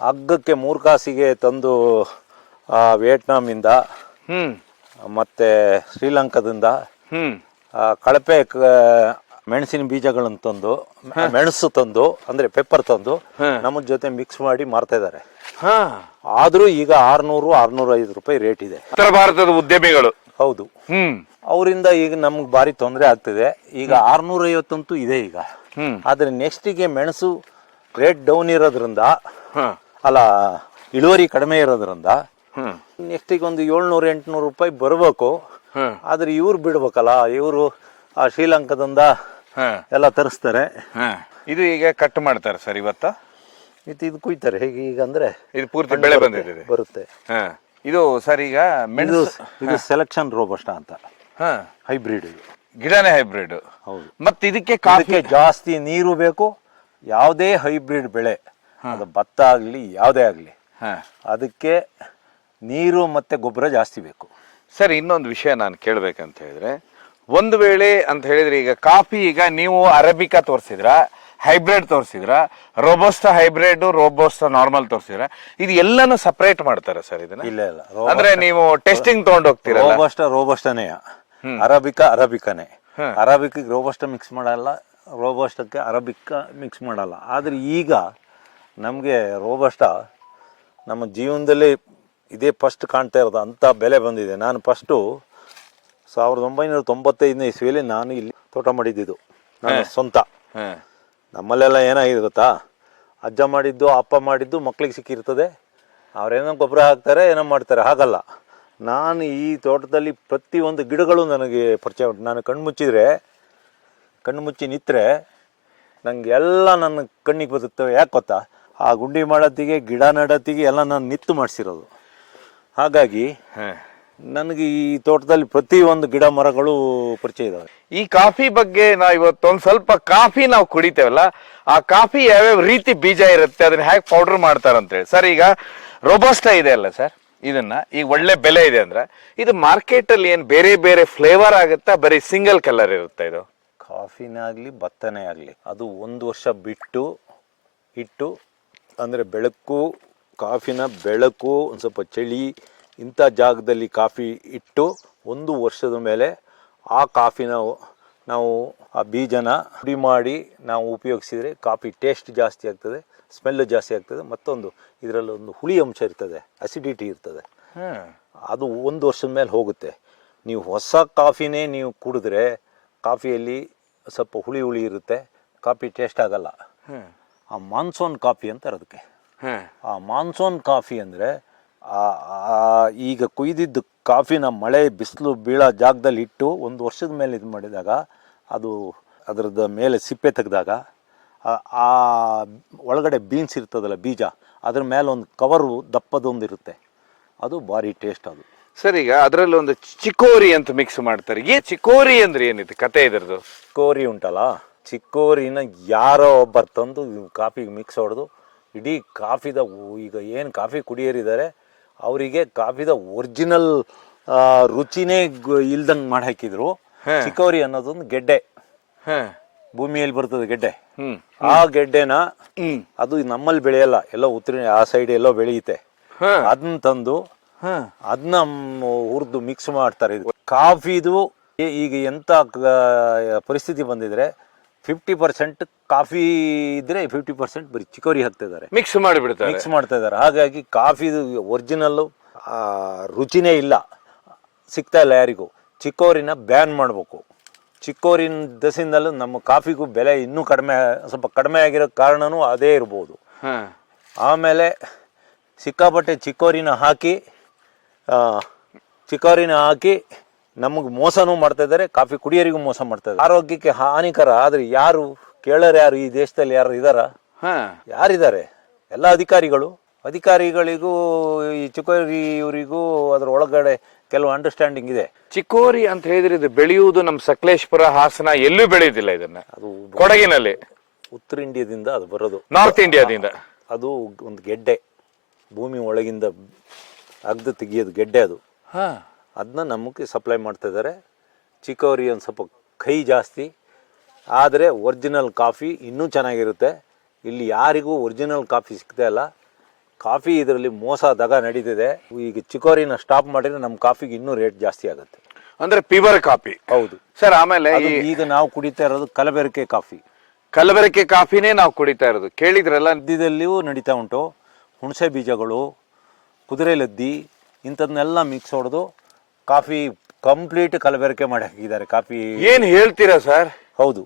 ಹಗ್ಗಕ್ಕೆ ಮೂರು ಕಾಸಿಗೆ ತಂದು ಆ, ವಿಯೆಟ್ನಾಮಿಂದ ಹ್ಮ್. ಮತ್ತೆ ಶ್ರೀಲಂಕಾದಿಂದ ಹ್ಮ್. ಆ, ಕಳಪೆ ಕ- ಮೆಣಸಿನ ಬೀಜಗಳನ್ನು ತಂದು ಮೆಣಸು ತಂದು ಅಂದ್ರೆ ಪೆಪ್ಪರ್ ತಂದು ನಮ್ಮ ಜೊತೆ ಮಿಕ್ಸ್ ಮಾಡಿ ಮಾರ್ತಾ ಇದ್ದಾರೆ. ಹಾ. ಆದರೂ ಈಗ ಆರ್ನೂರು ಆರ್ನೂರ ಐದು ರೂಪಾಯಿ ರೇಟ್ ಇದೆ. ಉತ್ತರ ಭಾರತದ ಉದ್ಯಮಿಗಳು. ಹೌದು. ಹ್ಮ್. ಅವರಿಂದ ಈಗ ನಮ್ಗೆ ಭಾರಿ ತೊಂದರೆ ಆಗ್ತಿದೆ. ಈಗ ಆರ್ನೂರ ಐವತ್ತಂತೂ ಇದೆ ಈಗ. ಆದ್ರೆ ನೆಕ್ಸ್ಟ್ ನೆಕ್ಸ್ಟಿಗೆ ಮೆಣಸು ರೇಟ್ ಡೌನ್ ಇರೋದ್ರಿಂದ ಅಲ್ಲ ಇಳುವರಿ ಕಡಿಮೆ ಇರೋದ್ರಿಂದ ನೆಕ್ಸ್ಟಿಗೆ ಒಂದು ಏಳ್ನೂರು ಎಂಟುನೂರು ರೂಪಾಯಿ ಬರಬೇಕು. ಆದರೆ ಇವ್ರು ಬಿಡ್ಬೇಕಲ್ಲ ಇವರು ಆ ಶ್ರೀಲಂಕಾದಿಂದ ಹಾ. ಎಲ್ಲ ತರಿಸ್ತಾರೆ. ಹಾ. ಇದು ಈಗ ಕಟ್ ಮಾಡ್ತಾರೆ ಸರ್ ಇವತ್ತ? ಇದು ಇದು ಕುಯ್ತಾರೆ. ಹೇಗೆ ಈಗ ಅಂದ್ರೆ ಇದು ಪೂರ್ತಿ ಬೆಳೆ ಬಂದಿದೆ ಬರುತ್ತೆ. ಹಾ. ಇದು ಸರ್ ಈಗ ಮೆಣಸು ಇದು ಸೆಲೆಕ್ಷನ್ ರೋಬಸ್ಟ ಅಂತ. ಹಾ. ಹೈಬ್ರಿಡ್ ಇದು. ಗಿಡನೇ ಹೈಬ್ರಿಡ್ ಹೌದು. ಮತ್ತೆ ಇದಕ್ಕೆ ಕಾಫಿ ಜಾಸ್ತಿ ನೀರು ಬೇಕು. ಯಾವುದೇ ಹೈಬ್ರಿಡ್ ಬೆಳೆ. ಅದು ಭತ್ತ ಆಗಲಿ ಯಾವುದೇ ಆಗಲಿ. ಹಾ. ಅದಕ್ಕೆ ನೀರು ಮತ್ತೆ ಗೊಬ್ಬರ ಜಾಸ್ತಿ ಬೇಕು. ಸರ್ ಇನ್ನೊಂದು ವಿಷಯ ನಾನು ಕೇಳಬೇಕಂತ ಹೇಳಿದ್ರೆ ಒಂದು ವೇಳೆ ಅಂತ ಹೇಳಿದ್ರೆ ಈಗ ಕಾಫಿ ಈಗ ನೀವು ಅರಬಿಕಾ ತೋರಿಸಿದ್ರ ಹೈಬ್ರಿಡ್ ತೋರಿಸಿದ್ರ ರೋಬೋಸ್ಟ ಹೈಬ್ರಿಡ್ ರೋಬೋಸ್ಟ ನಾರ್ಮಲ್ ತೋರಿಸಿದ್ರ ಇದು ಎಲ್ಲಾನು ಸಪರೇಟ್ ಮಾಡ್ತಾರೆ ಸರ್ ಇದನ್ನ? ಇಲ್ಲ ಇಲ್ಲ. ಅಂದ್ರೆ ನೀವು ಟೆಸ್ಟಿಂಗ್ ತಗೊಂಡ್ ಹೋಗ್ತೀರಾ ರೋಬಸ್ಟ ರೋಬಸ್ಟನೇ ಅರಬಿಕಾ ಅರಬಿಕಾನೇ. ಅರಬಿಕ್ ರೋಬೋಸ್ಟ ಮಿಕ್ಸ್ ಮಾಡಲ್ಲ ರೋಬೋಸ್ಟಕ್ಕೆ ಅರಬಿಕ್ ಮಿಕ್ಸ್ ಮಾಡಲ್ಲ. ಆದ್ರೆ ಈಗ ನಮಗೆ ರೋಬೋಸ್ಟ ನಮ್ಮ ಜೀವನದಲ್ಲಿ ಇದೇ ಫಸ್ಟ್ ಕಾಣ್ತಾ ಇರೋದು ಅಂತ ಬೆಲೆ ಬಂದಿದೆ. ನಾನು ಫಸ್ಟು ಸಾವಿರದ ಒಂಬೈನೂರ ತೊಂಬತ್ತೈದನೇ ಇಸ್ವಿಯಲ್ಲಿ ನಾನು ಇಲ್ಲಿ ತೋಟ ಮಾಡಿದ್ದಿದ್ದು ನನ್ನ ಸ್ವಂತ. ನಮ್ಮಲ್ಲೆಲ್ಲ ಏನಾಗಿದೆ ಗೊತ್ತಾ? ಅಜ್ಜ ಮಾಡಿದ್ದು ಅಪ್ಪ ಮಾಡಿದ್ದು ಮಕ್ಳಿಗೆ ಸಿಕ್ಕಿರ್ತದೆ. ಅವ್ರೇನೋ ಗೊಬ್ಬರ ಹಾಕ್ತಾರೆ ಏನೋ ಮಾಡ್ತಾರೆ. ಹಾಗಲ್ಲ. ನಾನು ಈ ತೋಟದಲ್ಲಿ ಪ್ರತಿಯೊಂದು ಗಿಡಗಳು ನನಗೆ ಪರಿಚಯ ಉಂಟು. ನಾನು ಕಣ್ಣು ಮುಚ್ಚಿದ್ರೆ ಕಣ್ಣು ಮುಚ್ಚಿ ನಿಂತರೆ ನನಗೆ ಎಲ್ಲ ನನ್ನ ಕಣ್ಣಿಗೆ ಬದುಕ್ತವೆ ಯಾಕೆ ಗೊತ್ತಾ? ಆ ಗುಂಡಿ ಮಾಡೋತ್ತಿಗೆ ಗಿಡ ನೆಡೋತ್ತಿಗೆ ಎಲ್ಲ ನಾನು ನಿತ್ತು ಮಾಡಿಸಿರೋದು. ಹಾಗಾಗಿ. ನನಗೆ ಈ ತೋಟದಲ್ಲಿ ಪ್ರತಿಯೊಂದು ಗಿಡ ಮರಗಳು ಪರಿಚಯ ಇದಾವೆ. ಈ ಕಾಫಿ ಬಗ್ಗೆ ನಾವು ಇವತ್ತೊಂದ್ ಸ್ವಲ್ಪ ಕಾಫಿ ನಾವು ಕುಡಿತೇವಲ್ಲ ಆ ಕಾಫಿ ಯಾವ್ಯಾವ ರೀತಿ ಬೀಜ ಇರುತ್ತೆ ಅದನ್ನ ಹೇಗೆ ಪೌಡರ್ ಮಾಡ್ತಾರಂತೇಳಿ ಸರ್ ಈಗ ರೋಬೋಸ್ಟ ಇದೆ ಅಲ್ಲ ಸರ್ ಇದನ್ನ ಈಗ ಒಳ್ಳೆ ಬೆಲೆ ಇದೆ ಅಂದ್ರೆ ಇದು ಮಾರ್ಕೆಟ್ ಅಲ್ಲಿ ಏನ್ ಬೇರೆ ಬೇರೆ ಫ್ಲೇವರ್ ಆಗುತ್ತಾ ಬರೀ ಸಿಂಗಲ್ ಕಲರ್ ಇರುತ್ತೆ ಇದು? ಕಾಫಿನೇ ಆಗಲಿ ಭತ್ತನೇ ಆಗಲಿ ಅದು ಒಂದು ವರ್ಷ ಬಿಟ್ಟು ಇಟ್ಟು ಅಂದರೆ ಬೆಳಕು ಕಾಫಿನ ಬೆಳಕು ಒಂದು ಸ್ವಲ್ಪ ಚಳಿ ಇಂಥ ಜಾಗದಲ್ಲಿ ಕಾಫಿ ಇಟ್ಟು ಒಂದು ವರ್ಷದ ಮೇಲೆ ಆ ಕಾಫಿನ ನಾವು ಆ ಬೀಜನ ಪುಡಿ ಮಾಡಿ ನಾವು ಉಪಯೋಗಿಸಿದರೆ ಕಾಫಿ ಟೇಸ್ಟ್ ಜಾಸ್ತಿ ಆಗ್ತದೆ ಸ್ಮೆಲ್ ಜಾಸ್ತಿ ಆಗ್ತದೆ. ಮತ್ತೊಂದು, ಇದರಲ್ಲಿ ಒಂದು ಹುಳಿ ಅಂಶ ಇರ್ತದೆ ಅಸಿಡಿಟಿ ಇರ್ತದೆ. ಅದು ಒಂದು ವರ್ಷದ ಮೇಲೆ ಹೋಗುತ್ತೆ. ನೀವು ಹೊಸ ಕಾಫಿನೇ ನೀವು ಕುಡಿದ್ರೆ ಕಾಫಿಯಲ್ಲಿ ಸ್ವಲ್ಪ ಹುಳಿ ಹುಳಿ ಇರುತ್ತೆ, ಕಾಫಿ ಟೇಸ್ಟ್ ಆಗಲ್ಲ. ಆ ಮಾನ್ಸೂನ್ ಕಾಫಿ ಅಂತಾರೆ ಅದಕ್ಕೆ. ಆ ಮಾನ್ಸೂನ್ ಕಾಫಿ ಅಂದರೆ ಈಗ ಕುಯ್ದಿದ್ದು ಕಾಫಿನ ಮಳೆ ಬಿಸಿಲು ಬೀಳೋ ಜಾಗದಲ್ಲಿ ಇಟ್ಟು ಒಂದು ವರ್ಷದ ಮೇಲೆ ಇದು ಮಾಡಿದಾಗ ಅದು ಅದರದ ಮೇಲೆ ಸಿಪ್ಪೆ ತೆಗೆದಾಗ ಆ ಒಳಗಡೆ ಬೀನ್ಸ್ ಇರ್ತದಲ್ಲ ಬೀಜ ಅದ್ರ ಮೇಲೆ ಒಂದು ಕವರು ದಪ್ಪದೊಂದು ಇರುತ್ತೆ. ಅದು ಭಾರಿ ಟೇಸ್ಟ್ ಅದು. ಸರಿ ಈಗ ಅದರಲ್ಲಿ ಒಂದು ಚಿಕೋರಿ ಅಂತ ಮಿಕ್ಸ್ ಮಾಡ್ತಾರೆ. ಈ ಚಿಕೋರಿ ಅಂದ್ರೆ ಏನಿದೆ? ಕತೆ ಇದ್ರದ್ದು. ಚಿಕೋರಿ ಉಂಟಲ್ಲ ಚಿಕ್ಕೋರಿನ ಯಾರೋ ಒಬ್ಬರು ತಂದು ಕಾಫಿಗೆ ಮಿಕ್ಸ್ ಹೊಡೆದು ಇಡೀ ಕಾಫಿದ ಈಗ ಏನು ಕಾಫಿ ಕುಡಿಯೋರಿದ್ದಾರೆ ಅವರಿಗೆ ಕಾಫಿದ ಒರಿಜಿನಲ್ ರುಚಿನೇ ಇಲ್ದಂಗೆ ಮಾಡಿ ಹಾಕಿದ್ರು ಚಿಕೋರಿ ಅನ್ನೋದೊಂದು ಗೆಡ್ಡೆ. ಭೂಮಿಯಲ್ಲಿ ಬರ್ತದೆ ಗೆಡ್ಡೆ. ಆ ಗೆಡ್ಡೆನ ಅದು ನಮ್ಮಲ್ಲಿ ಬೆಳೆಯಲ್ಲ ಎಲ್ಲ ಉತ್ತರ ಆ ಸೈಡ್ ಎಲ್ಲೋ ಬೆಳೆಯುತ್ತೆ. ಅದನ್ನ ತಂದು. ಅದನ್ನ ಹುರಿದು ಮಿಕ್ಸ್ ಮಾಡ್ತಾರೆ ಇದು. ಕಾಫಿದು ಈಗ ಎಂತ ಪರಿಸ್ಥಿತಿ ಬಂದಿದ್ರೆ ಫಿಫ್ಟಿ ಪರ್ಸೆಂಟ್ ಕಾಫಿ ಇದ್ರೆ ಫಿಫ್ಟಿ ಪರ್ಸೆಂಟ್ ಬರೀ ಚಿಕೋರಿ ಹಾಕ್ತಿದ್ದಾರೆ. ಮಿಕ್ಸ್ ಮಾಡಿಬಿಡ್ತಾರೆ. ಮಿಕ್ಸ್ ಮಾಡ್ತಾ ಇದ್ದಾರೆ ಹಾಗಾಗಿ ಕಾಫಿದು ಒರಿಜಿನಲ್ಲು ರುಚಿನೇ ಇಲ್ಲ. ಸಿಗ್ತಾ ಇಲ್ಲ ಯಾರಿಗೂ. ಚಿಕ್ಕೋರಿನ ಬ್ಯಾನ್ ಮಾಡಬೇಕು. ಚಿಕ್ಕೋರಿನ ದಸಿಂದಲೂ ನಮ್ಮ ಕಾಫಿಗೂ ಬೆಲೆ ಇನ್ನೂ ಕಡಿಮೆ ಸ್ವಲ್ಪ ಕಡಿಮೆ ಆಗಿರೋ ಕಾರಣನೂ ಅದೇ ಇರ್ಬೋದು. ಆಮೇಲೆ ಸಿಕ್ಕಾಪಟ್ಟೆ ಚಿಕ್ಕೋರಿನ ಹಾಕಿ ಚಿಕ್ಕೋರಿನ ಹಾಕಿ ನಮಗೆ ಮೋಸನೂ ಮಾಡ್ತಾ ಇದ್ದಾರೆ. ಕಾಫಿ ಕುಡಿಯೋರಿಗೂ ಮೋಸ ಮಾಡ್ತಾ ಇದ್ದಾರೆ. ಆರೋಗ್ಯಕ್ಕೆ ಹಾನಿಕರ. ಆದರೆ ಯಾರು ಕೇಳೋರು ಯಾರು? ಈ ದೇಶದಲ್ಲಿ ಯಾರು ಇದಾರ? ಹ. ಯಾರಿದ್ದಾರೆ? ಎಲ್ಲ ಅಧಿಕಾರಿಗಳು. ಅಧಿಕಾರಿಗಳಿಗೂ ಈ ಚಿಕೋರಿ ಇವರಿಗೂ ಅದರ ಒಳಗಡೆ ಕೆಲವು ಅಂಡರ್ಸ್ಟ್ಯಾಂಡಿಂಗ್ ಇದೆ. ಚಿಕೋರಿ ಅಂತ ಹೇಳಿದ್ರೆ ಇದು ಬೆಳೆಯುವುದು ನಮ್ಮ ಸಕಲೇಶ್ಪುರ ಹಾಸನ ಎಲ್ಲೂ ಬೆಳೆಯುದಿಲ್ಲ ಇದನ್ನ. ಅದು ಕೊಡಗಿನಲ್ಲಿ. ಉತ್ತರ ಇಂಡಿಯಾದಿಂದ ಅದು ಬರೋದು. ನಾರ್ತ್ ಇಂಡಿಯಾದಿಂದ ಅದು ಒಂದು ಗೆಡ್ಡೆ. ಭೂಮಿ ಒಳಗಿಂದ ಅಗ್ದು ತೆಗಿಯೋದು ಗೆಡ್ಡೆ ಅದು. ಹ. ಅದನ್ನ ನಮಗೆ ಸಪ್ಲೈ ಮಾಡ್ತಾ ಇದ್ದಾರೆ. ಚಿಕೋರಿ ಒಂದು ಸ್ವಲ್ಪ ಕೈ ಜಾಸ್ತಿ. ಆದರೆ ಒರಿಜಿನಲ್ ಕಾಫಿ ಇನ್ನೂ ಚೆನ್ನಾಗಿರುತ್ತೆ. ಇಲ್ಲಿ ಯಾರಿಗೂ ಒರಿಜಿನಲ್ ಕಾಫಿ ಸಿಗ್ತಾ ಇಲ್ಲ. ಕಾಫಿ ಇದರಲ್ಲಿ ಮೋಸ ದಗ ನಡೀತಿದೆ. ಈಗ ಚಿಕೋರಿನ ಸ್ಟಾಪ್ ಮಾಡಿದ್ರೆ ನಮ್ಮ ಕಾಫಿಗೆ ಇನ್ನೂ ರೇಟ್ ಜಾಸ್ತಿ ಆಗುತ್ತೆ. ಅಂದ್ರೆ ಪಿವರ್ ಕಾಫಿ. ಹೌದು. ಸರ್ ಆಮೇಲೆ ಅದು ಈಗ ನಾವು ಕುಡಿತಾ ಇರೋದು ಕಲಬೆರಕೆ ಕಾಫಿ. ಕಲಬೆರಕೆ ಕಾಫಿನೇ ನಾವು ಕುಡಿತಾ ಇರೋದು. ಕೇಳಿದ್ರಲ್ಲ? ಲದ್ದಿದಲ್ಲಿಯೂ ನಡೀತಾ ಉಂಟು. ಹುಣಸೆ ಬೀಜಗಳು ಕುದುರೆ ಲದ್ದಿ ಇಂಥದನ್ನೆಲ್ಲ ಮಿಕ್ಸ್ ಹೊಡೆದು ಕಾಫಿ ಕಂಪ್ಲೀಟ್ ಕಲಬೆರಕೆ ಮಾಡಿ ಹಾಕಿದ್ದಾರೆ. ಕಾಫಿ ಏನು ಹೇಳ್ತೀರಾ ಸರ್? ಹೌದು.